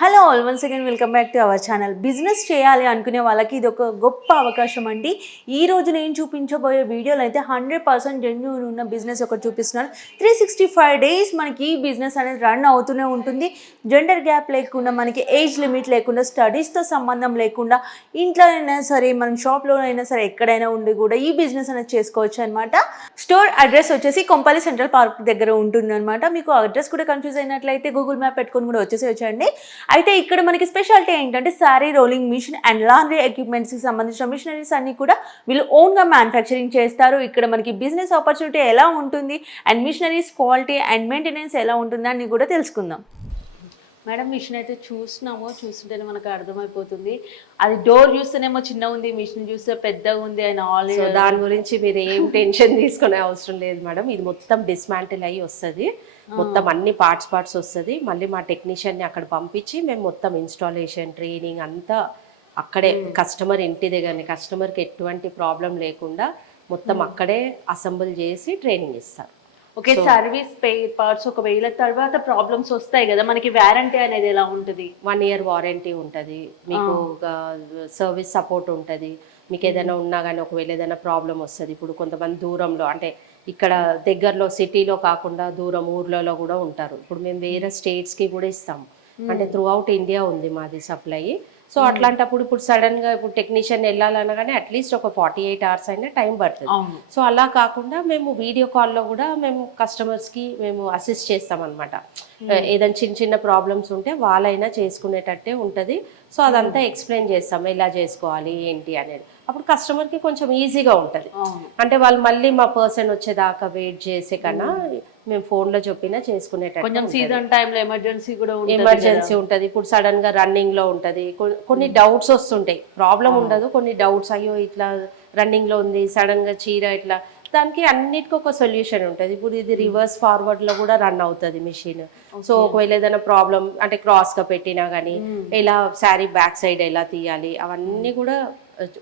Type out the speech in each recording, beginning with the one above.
Hello all once again welcome back to our channel. Business చేయాలి అనుకునే వాళ్ళకి ఇది ఒక గొప్ప అవకాశం అండి. ఈ రోజు నేను చూపించబోయే వీడియోలో అయితే 100% జెన్యూన్ ఉన్న బిజినెస్ ఒకటి చూపిస్తున్నాను. 365 డేస్ మనకి ఈ బిజినెస్ అనేది రన్ అవుతూనే ఉంటుంది. జెండర్ గ్యాప్ లేకుండా, మనకి ఏజ్ లిమిట్ లేకుండా, స్టడీస్తో సంబంధం లేకుండా, ఇంట్లో అయినా సరే, మనం షాప్లో అయినా సరే, ఎక్కడైనా ఉండి కూడా ఈ బిజినెస్ అనేది చేసుకోవచ్చు అనమాట. స్టోర్ అడ్రస్ వచ్చేసి కొంపల్లి సెంట్రల్ పార్క్ దగ్గర ఉంటుంది అనమాట. మీకు అడ్రస్ కూడా కన్ఫ్యూజ్ అయినట్లయితే గూగుల్ మ్యాప్ పెట్టుకొని కూడా వచ్చేసేయచ్చండి. అయితే ఇక్కడ మనకి స్పెషాలిటీ ఏంటంటే sari rolling machine and laundry ఎక్విప్మెంట్స్కి సంబంధించిన మిషనరీస్ అన్ని కూడా వీళ్ళు ఓన్గా మ్యానుఫ్యాక్చరింగ్ చేస్తారు. ఇక్కడ మనకి బిజినెస్ ఆపర్చునిటీ ఎలా ఉంటుంది and machineries quality and maintenance ఎలా ఉంటుంది అని కూడా తెలుసుకుందాం. మేడం, మిషన్ అయితే చూస్తుంటేనే మనకు అర్థమైపోతుంది. అది డోర్ చూస్తేనేమో చిన్న ఉంది, మిషన్ చూస్తే పెద్దగా ఉంది అని ఆల్రెడీ. దాని గురించి మీరు ఏం టెన్షన్ తీసుకునే అవసరం లేదు మేడం. ఇది మొత్తం డిస్మాంటిల్ అయ్యి వస్తుంది, మొత్తం అన్ని పార్ట్స్ వస్తుంది. మళ్ళీ మా టెక్నీషియన్ని అక్కడ పంపించి మేము మొత్తం ఇన్స్టాలేషన్, ట్రైనింగ్ అంతా అక్కడే కస్టమర్ ఇంటి దగ్గరనే, కస్టమర్కి ఎటువంటి ప్రాబ్లం లేకుండా మొత్తం అక్కడే అసెంబుల్ చేసి ట్రైనింగ్ ఇస్తారు. ఓకే, సర్వీస్ పార్ట్స్ ఒకవేళ తర్వాత ప్రాబ్లమ్స్ వస్తాయి కదా, మనకి వారంటీ అనేది ఎలా ఉంటుంది? 1 year వారంటీ ఉంటుంది మీకు, సర్వీస్ సపోర్ట్ ఉంటుంది. మీకు ఏదైనా ఉన్నా కానీ ఒకవేళ ఏదైనా ప్రాబ్లం వస్తుంది. ఇప్పుడు కొంతమంది దూరంలో, అంటే ఇక్కడ దగ్గరలో సిటీలో కాకుండా దూరం ఊర్లలో కూడా ఉంటారు. ఇప్పుడు మేము వేరే స్టేట్స్కి కూడా ఇస్తాము, అంటే త్రూ అవుట్ ఇండియా ఉంది మాది సప్లై. సో అట్లాంటప్పుడు ఇప్పుడు సడన్గా ఇప్పుడు టెక్నీషియన్ వెళ్ళాలన్నా కానీ అట్లీస్ట్ ఒక 48 hours అయినా టైం పడుతుంది. సో అలా కాకుండా మేము వీడియో కాల్లో కూడా మేము కస్టమర్స్కి మేము అసిస్ట్ చేస్తాం అనమాట. ఏదైనా చిన్న ప్రాబ్లమ్స్ ఉంటే వాళ్ళైనా చేసుకునేటట్టే ఉంటుంది. సో అదంతా ఎక్స్ప్లెయిన్ చేస్తాం, ఎలా చేసుకోవాలి ఏంటి అనేది. అప్పుడు కస్టమర్కి కొంచెం ఈజీగా ఉంటుంది. అంటే వాళ్ళు మళ్ళీ మా పర్సన్ వచ్చేదాకా వెయిట్ చేసే కన్నా మేము ఫోన్లో చెప్పినా చేసుకునేటట్టు. కొంచెం సీజన్ టైంలో ఎమర్జెన్సీ కూడా ఎమర్జెన్సీ ఉంటుంది. ఇప్పుడు సడన్గా రన్నింగ్లో ఉంటుంది, కొన్ని డౌట్స్ వస్తుంటాయి. ప్రాబ్లం ఉండదు, కొన్ని డౌట్స్, అయ్యో ఇట్లా రన్నింగ్లో ఉంది, సడన్గా చీర ఇట్లా, దానికి అన్నిటికీ ఒక సొల్యూషన్ ఉంటుంది. ఇప్పుడు ఇది రివర్స్ ఫార్వర్డ్లో కూడా రన్ అవుతుంది మిషన్. సో ఒకవేళ ఏదైనా ప్రాబ్లం అంటే క్రాస్గా పెట్టినా కానీ ఎలా శారీ బ్యాక్ సైడ్ ఎలా తీయాలి అవన్నీ కూడా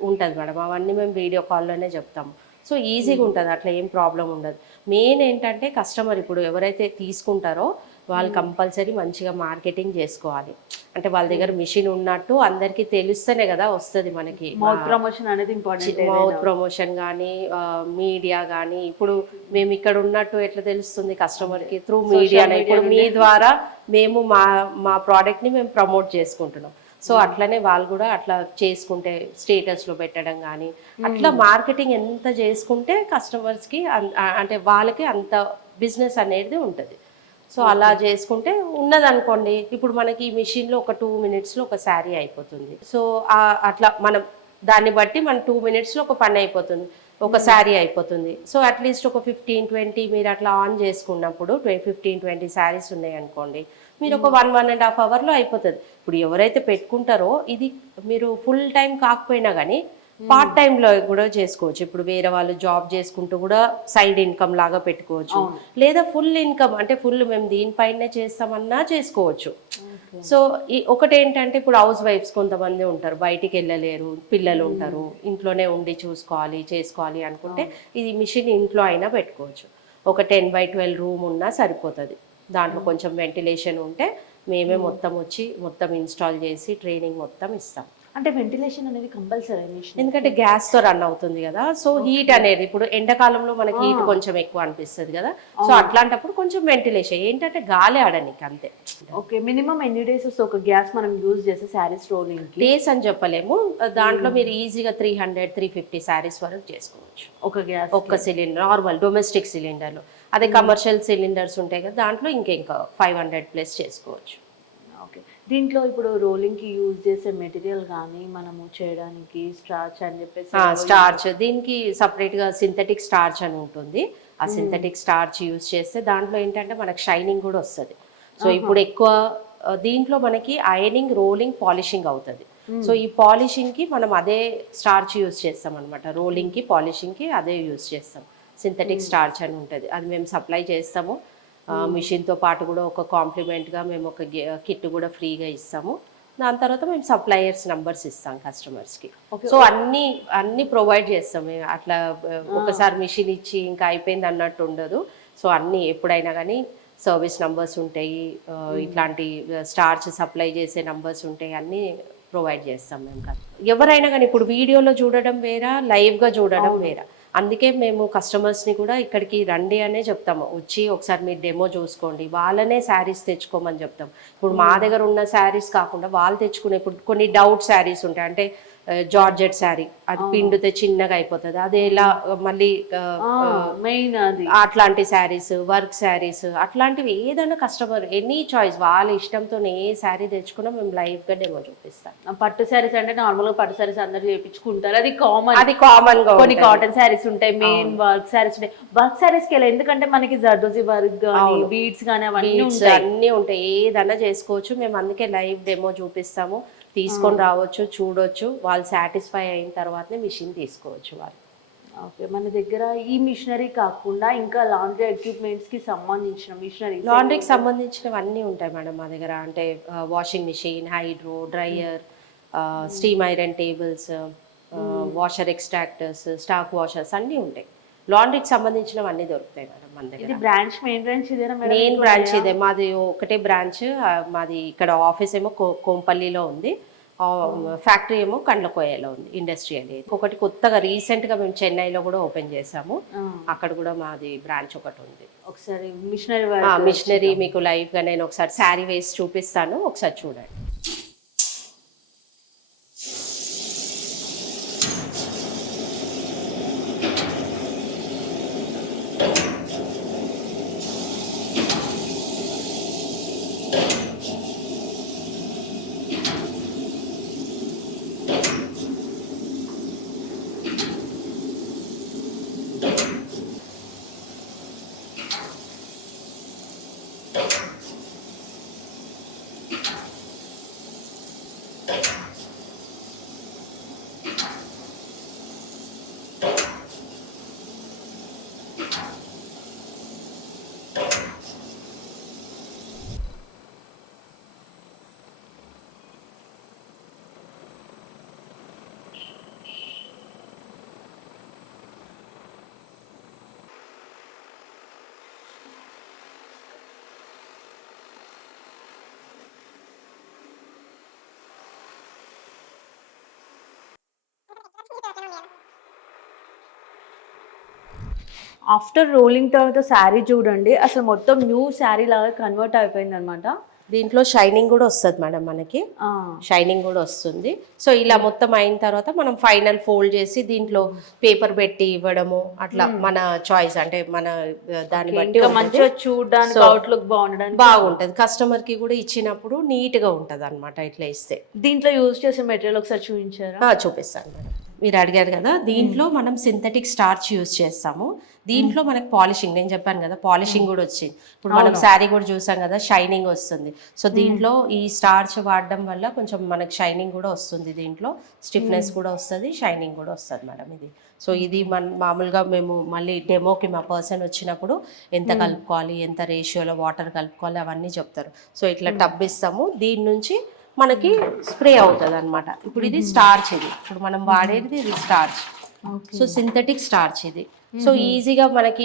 ఉంటుంది మేడం. అవన్నీ మేము వీడియో కాల్లోనే చెప్తాము. సో ఈజీగా ఉంటుంది, అట్లా ఏం ప్రాబ్లం ఉండదు. మెయిన్ ఏంటంటే కస్టమర్ ఇప్పుడు ఎవరైతే తీసుకుంటారో వాళ్ళు కంపల్సరీ మంచిగా మార్కెటింగ్ చేసుకోవాలి. అంటే వాళ్ళ దగ్గర మిషన్ ఉన్నట్టు అందరికీ తెలుస్తేనే కదా వస్తుంది మనకి. మౌత్ ప్రమోషన్ అనేది ఇంపార్టెంట్. మౌత్ ప్రమోషన్ కానీ మీడియా కానీ, ఇప్పుడు మేము ఇక్కడ ఉన్నట్టు ఎట్లా తెలుస్తుంది కస్టమర్కి? త్రూ మీడియానే. ఇప్పుడు మీ ద్వారా మేము మా ప్రోడక్ట్ని మేము ప్రమోట్ చేసుకుంటున్నాం. సో అట్లనే వాళ్ళు కూడా అట్లా చేసుకుంటే స్టేటస్లో పెట్టడం కానీ, అట్లా మార్కెటింగ్ ఎంత చేసుకుంటే కస్టమర్స్కి అంటే వాళ్ళకి అంత బిజినెస్ అనేది ఉంటుంది. సో అలా చేసుకుంటే ఉన్నదనుకోండి, ఇప్పుడు మనకి ఈ మిషన్లో ఒక 2 minutesలో ఒక శారీ అయిపోతుంది. సో అట్లా మనం దాన్ని బట్టి మన 2 minutesలో ఒక పని అయిపోతుంది, ఒక శారీ అయిపోతుంది. సో అట్లీస్ట్ ఒక 15-20 మీరు అట్లా ఆన్ చేసుకున్నప్పుడు 15-20 శారీస్ ఉన్నాయి అనుకోండి, మీరు ఒక 1-1.5 hourలో అయిపోతుంది. ఇప్పుడు ఎవరైతే పెట్టుకుంటారో ఇది మీరు ఫుల్ టైం కాకపోయినా కానీ పార్ట్ టైంలో కూడా చేసుకోవచ్చు. ఇప్పుడు వేరే వాళ్ళు జాబ్ చేసుకుంటూ కూడా సైడ్ ఇన్కమ్ లాగా పెట్టుకోవచ్చు, లేదా ఫుల్ ఇన్కమ్ అంటే ఫుల్ మేము దీనిపైనే చేస్తామన్నా చేసుకోవచ్చు. సో ఒకటి ఏంటంటే ఇప్పుడు హౌస్ వైఫ్స్ కొంతమంది ఉంటారు, బయటికి వెళ్ళలేరు, పిల్లలు ఉంటారు, ఇంట్లోనే ఉండి చేసుకోవాలి అనుకుంటే ఇది మిషన్ ఇంట్లో అయినా పెట్టుకోవచ్చు. ఒక 10x12 రూమ్ ఉన్నా సరిపోతుంది. దాంట్లో కొంచెం వెంటిలేషన్ ఉంటే మేమే మొత్తం ఇన్స్టాల్ చేసి ట్రైనింగ్ మొత్తం ఇస్తాం. అంటే వెంటిలేషన్ అనేది కంపల్సరీ, ఎందుకంటే గ్యాస్తో రన్ అవుతుంది కదా. సో హీట్ అనేది ఇప్పుడు ఎండాకాలంలో మనకి హీట్ కొంచెం ఎక్కువ అనిపిస్తుంది కదా. సో అట్లాంటప్పుడు కొంచెం వెంటిలేషన్ ఏంటంటే గాలి ఆడనికి అంతే. ఓకే, మినిమం ఎన్ని డేస్ ఒక గ్యాస్ మనం యూజ్ చేస్తే శారీస్ రోలింగ్? డేస్ అని చెప్పలేము, దాంట్లో మీరు ఈజీగా 300-350 శారీస్ వరకు చేసుకోవచ్చు ఒక సిలిండర్. Normal domestic సిలిండర్లో. అదే కమర్షియల్ సిలిండర్స్ ఉంటాయి కదా, దాంట్లో ఇంకా 500+ చేసుకోవచ్చు. ఓకే, దీంట్లో ఇప్పుడు రోలింగ్కి యూజ్ చేసే మెటీరియల్ కానీ మనము చేయడానికి స్టార్చ్ అని చెప్పేసి, స్టార్చ్ దీనికి సపరేట్గా సింథటిక్ స్టార్చ్ అని ఉంటుంది. ఆ సింథటిక్ స్టార్చ్ యూజ్ చేస్తే దాంట్లో ఏంటంటే మనకు షైనింగ్ కూడా వస్తుంది. సో ఇప్పుడు ఎక్కువ దీంట్లో మనకి ఐరనింగ్, రోలింగ్, పాలిషింగ్ అవుతుంది. సో ఈ పాలిషింగ్కి మనం అదే స్టార్చ్ యూజ్ చేస్తాం అనమాట. రోలింగ్కి, పాలిషింగ్కి అదే యూజ్ చేస్తాం. సింథటిక్ స్టార్చ్ అని ఉంటుంది, అది మేము సప్లై చేస్తాము. మిషన్తో పాటు కూడా ఒక కాంప్లిమెంట్గా మేము ఒక కిట్ కూడా ఫ్రీగా ఇస్తాము. దాని తర్వాత మేము సప్లయర్స్ నెంబర్స్ ఇస్తాం కస్టమర్స్కి. సో అన్నీ ప్రొవైడ్ చేస్తాం మేము. అట్లా ఒకసారి మిషన్ ఇచ్చి ఇంకా అయిపోయింది అన్నట్టు ఉండదు. సో అన్నీ ఎప్పుడైనా కానీ సర్వీస్ నంబర్స్ ఉంటాయి, ఇట్లాంటి స్టార్చ్ సప్లై చేసే నంబర్స్ ఉంటాయి, అన్నీ ప్రొవైడ్ చేస్తాం మేము కదా. ఎవరైనా కానీ ఇప్పుడు వీడియోలో చూడడం వేరా, లైవ్గా చూడడం వేరా. అందుకే మేము కస్టమర్స్ని కూడా ఇక్కడికి రండి అనే చెప్తాము, వచ్చి ఒకసారి మీరు డెమో చూసుకోండి, వాళ్ళనే శారీస్ తెచ్చుకోమని చెప్తాం. ఇప్పుడు మా దగ్గర ఉన్న శారీస్ కాకుండా వాళ్ళు తెచ్చుకునే, ఇప్పుడు కొన్ని డౌట్ శారీస్ ఉంటాయి, అంటే జార్జెట్ శారీ అది పిండితే చిన్నగా అయిపోతుంది, అది ఎలా మళ్ళీ మెయిన్ అది అట్లాంటి శారీస్, వర్క్ శారీస్, అట్లాంటివి ఏదైనా కస్టమర్ ఎనీ చాయిస్ వాళ్ళ ఇష్టంతో ఏ శారీ తెచ్చుకున్నా మేము లైవ్గా డెమో చూపిస్తాం. పట్టు శారీస్ అంటే నార్మల్ గా పట్టు శారీస్ అందరూ చేయించుకుంటారు, అది కామన్. అది కామన్ గా కొన్ని కాటన్ శారీస్ ఉంటాయి, మెయిన్ వర్క్ శారీస్ ఉంటాయి. వర్క్ శారీస్ కి ఎందుకంటే మనకి జర్దోజీ వర్క్ గానీ బీడ్స్ గానీ అన్నీ ఉంటాయి, ఏదైనా చేసుకోవచ్చు. మేము అందుకే లైవ్ డెమో చూపిస్తాము, తీసుకొని రావచ్చు, చూడొచ్చు, వాళ్ళు సాటిస్ఫై అయిన తర్వాతనే మిషన్ తీసుకోవచ్చు వాళ్ళు. ఓకే, మన దగ్గర ఈ మిషనరీ కాకుండా ఇంకా లాండ్రీ ఎక్విప్మెంట్స్ కి సంబంధించిన మిషనరీ, లాండ్రీకి సంబంధించినవి అన్నీ ఉంటాయి మేడం మా దగ్గర. అంటే washing machine, hydro, dryer, steam iron tables, washer extractors, stack washers అన్నీ ఉంటాయి. లాండ్రీకి సంబంధించినవి అన్నీ దొరుకుతాయి మేడం మన దగ్గర. ఇది బ్రాంచ్, మెయిన్ బ్రాంచ్ ఇదేనా మేడం? మెయిన్ బ్రాంచ్ ఇదే మాది, ఒకటే బ్రాంచ్ మాది. ఇక్కడ ఆఫీస్ ఏమో కోంపల్లిలో ఉంది, ఫ్యాక్టరీ ఏమో కండ్లకోయలో ఉంది, ఇండస్ట్రియల్. ఒకటి కొత్తగా రీసెంట్గా మేము చెన్నైలో కూడా ఓపెన్ చేసాము, అక్కడ కూడా మాది బ్రాంచ్ ఒకటి ఉంది. ఒకసారి మిషనరీ మీకు లైవ్గా నేను ఒకసారి శారీ వేసి చూపిస్తాను, ఒకసారి చూడండి. ఆఫ్టర్ రోలింగ్ తర్వాత శారీ చూడండి, అసలు మొత్తం న్యూ శారీ లాగా కన్వర్ట్ అయిపోయింది అనమాట. దీంట్లో షైనింగ్ కూడా వస్తుంది మేడం, మనకి షైనింగ్ కూడా వస్తుంది. సో ఇలా మొత్తం అయిన తర్వాత మనం ఫైనల్ ఫోల్డ్ చేసి దీంట్లో పేపర్ పెట్టి ఇవ్వడము, అట్లా మన చాయిస్, అంటే మన దాన్ని బట్టి మంచిగా చూడడానికి అవుట్లుక్ బాగుంటుంది. కస్టమర్ కి కూడా ఇచ్చినప్పుడు నీట్ గా ఉంటది అనమాట ఇట్లా ఇస్తే. దీంట్లో యూజ్ చేసే మెటీరియల్ ఒకసారి చూపించారా? చూపిస్తాను మేడం. మీరు అడిగారు కదా, దీంట్లో మనం సింథటిక్ స్టార్చ్ యూజ్ చేస్తాము. దీంట్లో మనకి పాలిషింగ్, నేను చెప్పాను కదా పాలిషింగ్ కూడా వచ్చింది. ఇప్పుడు మనం శారీ కూడా చూసాం కదా, షైనింగ్ వస్తుంది. సో దీంట్లో ఈ స్టార్చ్ వాడడం వల్ల కొంచెం మనకి షైనింగ్ కూడా వస్తుంది, దీంట్లో స్టిఫ్నెస్ కూడా వస్తుంది, షైనింగ్ కూడా వస్తుంది మేడం ఇది. సో ఇది మామూలుగా మేము మళ్ళీ డెమోకి మా పర్సన్ వచ్చినప్పుడు ఎంత కలుపుకోవాలి, ఎంత రేషియోలో వాటర్ కలుపుకోవాలి అవన్నీ చెప్తారు. సో ఇట్లా టబ్ ఇస్తాము, దీని నుంచి మనకి స్ప్రే అవుతుంది అనమాట. ఇప్పుడు ఇది స్టార్చ్, ఇది ఇప్పుడు మనం వాడేది ఇది స్టార్చ్. సో సింథటిక్ స్టార్చ్ ఇది. సో ఈజీగా మనకి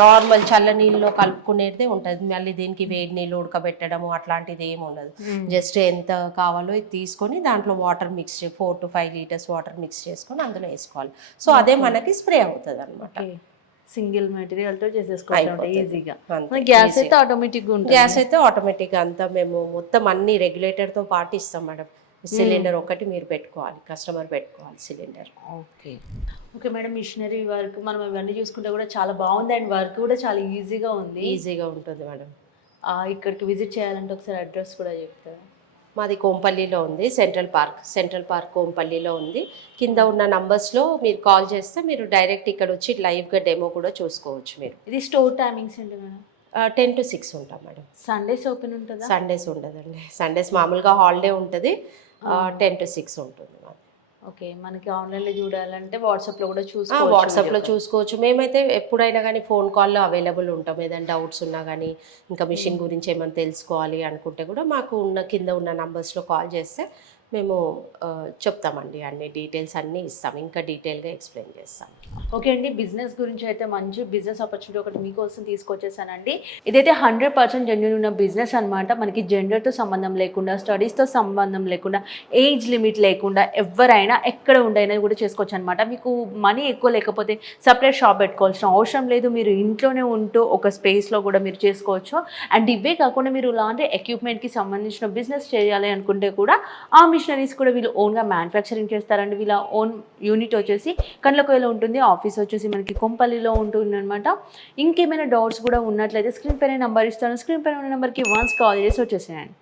నార్మల్ చల్ల నీళ్ళలో కలుపుకునేదే ఉంటుంది. మళ్ళీ దీనికి వేడి నీళ్ళు ఉడకబెట్టడము అట్లాంటిది ఏమి ఉండదు. జస్ట్ ఎంత కావాలో ఇది తీసుకొని దాంట్లో water mix 4 to 5 liters water mix చేసుకొని అందులో వేసుకోవాలి. సో అదే మనకి స్ప్రే అవుతుంది అనమాట. సింగిల్ మెటీరియల్ తో చేసేసుకోవచ్చు ఈజీగా. గ్యాస్ అయితే ఆటోమేటిక్ గా ఉంటుంది. గ్యాస్ అయితే ఆటోమేటిక్ అంతా మేము మొత్తం అన్ని రెగ్యులేటర్ తో పాటు ఇస్తాం మేడం. సిలిండర్ ఒకటి మీరు పెట్టుకోవాలి, కస్టమర్ పెట్టుకోవాలి cylinder. Okay okay madam, machinery work మనం ఇవన్నీ చూసుకుంటే కూడా చాలా బాగుంది, అండ్ వర్క్ కూడా చాలా ఈజీగా ఉంది. ఈజీగా ఉంటుంది మేడం. ఇక్కడికి విజిట్ చేయాలంటే ఒకసారి అడ్రస్ కూడా చెప్తారా? మాది కోంపల్లిలో ఉంది, సెంట్రల్ పార్క్ కోంపల్లిలో ఉంది. కింద ఉన్న నంబర్స్లో మీరు కాల్ చేస్తే మీరు డైరెక్ట్ ఇక్కడ వచ్చి లైవ్గా డెమో కూడా చూసుకోవచ్చు మీరు. ఇది స్టోర్ టైమింగ్స్ ఏంటి మేడం? 10 to 6 ఉంటాం మేడం. సండేస్ ఓపెన్ ఉంటుందా? సండేస్ ఉండదండి, సండేస్ మామూలుగా హాలిడే ఉంటుంది. 10 to 6 ఉంటుంది మాది. ఓకే, మనకి ఆన్లైన్లో చూడాలంటే వాట్సాప్లో కూడా వాట్సాప్లో చూసుకోవచ్చు. మేమైతే ఎప్పుడైనా కానీ ఫోన్ కాల్లో అవైలబుల్ ఉంటాం, ఏదైనా డౌట్స్ ఉన్నా కానీ, ఇంకా మిషన్ గురించి ఏమైనా తెలుసుకోవాలి అనుకుంటే కూడా మాకు కింద ఉన్న నంబర్స్లో కాల్ చేస్తే మేము చెప్తామండి, అన్ని డీటెయిల్స్ అన్నీ ఇస్తాం, ఇంకా డీటెయిల్గా ఎక్స్ప్లెయిన్ చేస్తాం. ఓకే అండి, బిజినెస్ గురించి అయితే మంచి బిజినెస్ ఆపర్చునిటీ ఒకటి మీకోసం తీసుకొచ్చేసానండి. ఇదైతే 100% జెన్యూన్ ఉన్న బిజినెస్ అనమాట. మనకి జెండర్తో సంబంధం లేకుండా, స్టడీస్తో సంబంధం లేకుండా, ఏజ్ లిమిట్ లేకుండా ఎవరైనా ఎక్కడ ఉండైనా కూడా చేసుకోవచ్చు అనమాట. మీకు మనీ ఎక్కువ లేకపోతే సపరేట్ షాప్ పెట్టుకోవాల్సిన అవసరం లేదు. మీరు ఇంట్లోనే ఉంటూ ఒక స్పేస్లో కూడా మీరు చేసుకోవచ్చు. అండ్ ఇవే కాకుండా మీరు లాంటి ఎక్విప్మెంట్కి సంబంధించిన బిజినెస్ చేయాలి అనుకుంటే కూడా ఆ మిషనరీస్ కూడా వీళ్ళు ఓన్గా మ్యానుఫ్యాక్చరింగ్ చేస్తారండి. వీళ్ళ ఓన్ యూనిట్ వచ్చేసి కండ్లకోయలో ఉంటుంది, ఆఫీస్ వచ్చేసి మనకి కొంపల్లిలో ఉంటుంది అనమాట. ఇంకేమైనా డౌట్స్ కూడా ఉన్నట్లయితే స్క్రీన్ పైన నెంబర్ ఇస్తాను. స్క్రీన్ పైన ఉన్న నెంబర్కి వన్స్ కాల్ చేసి వచ్చేసేయండి.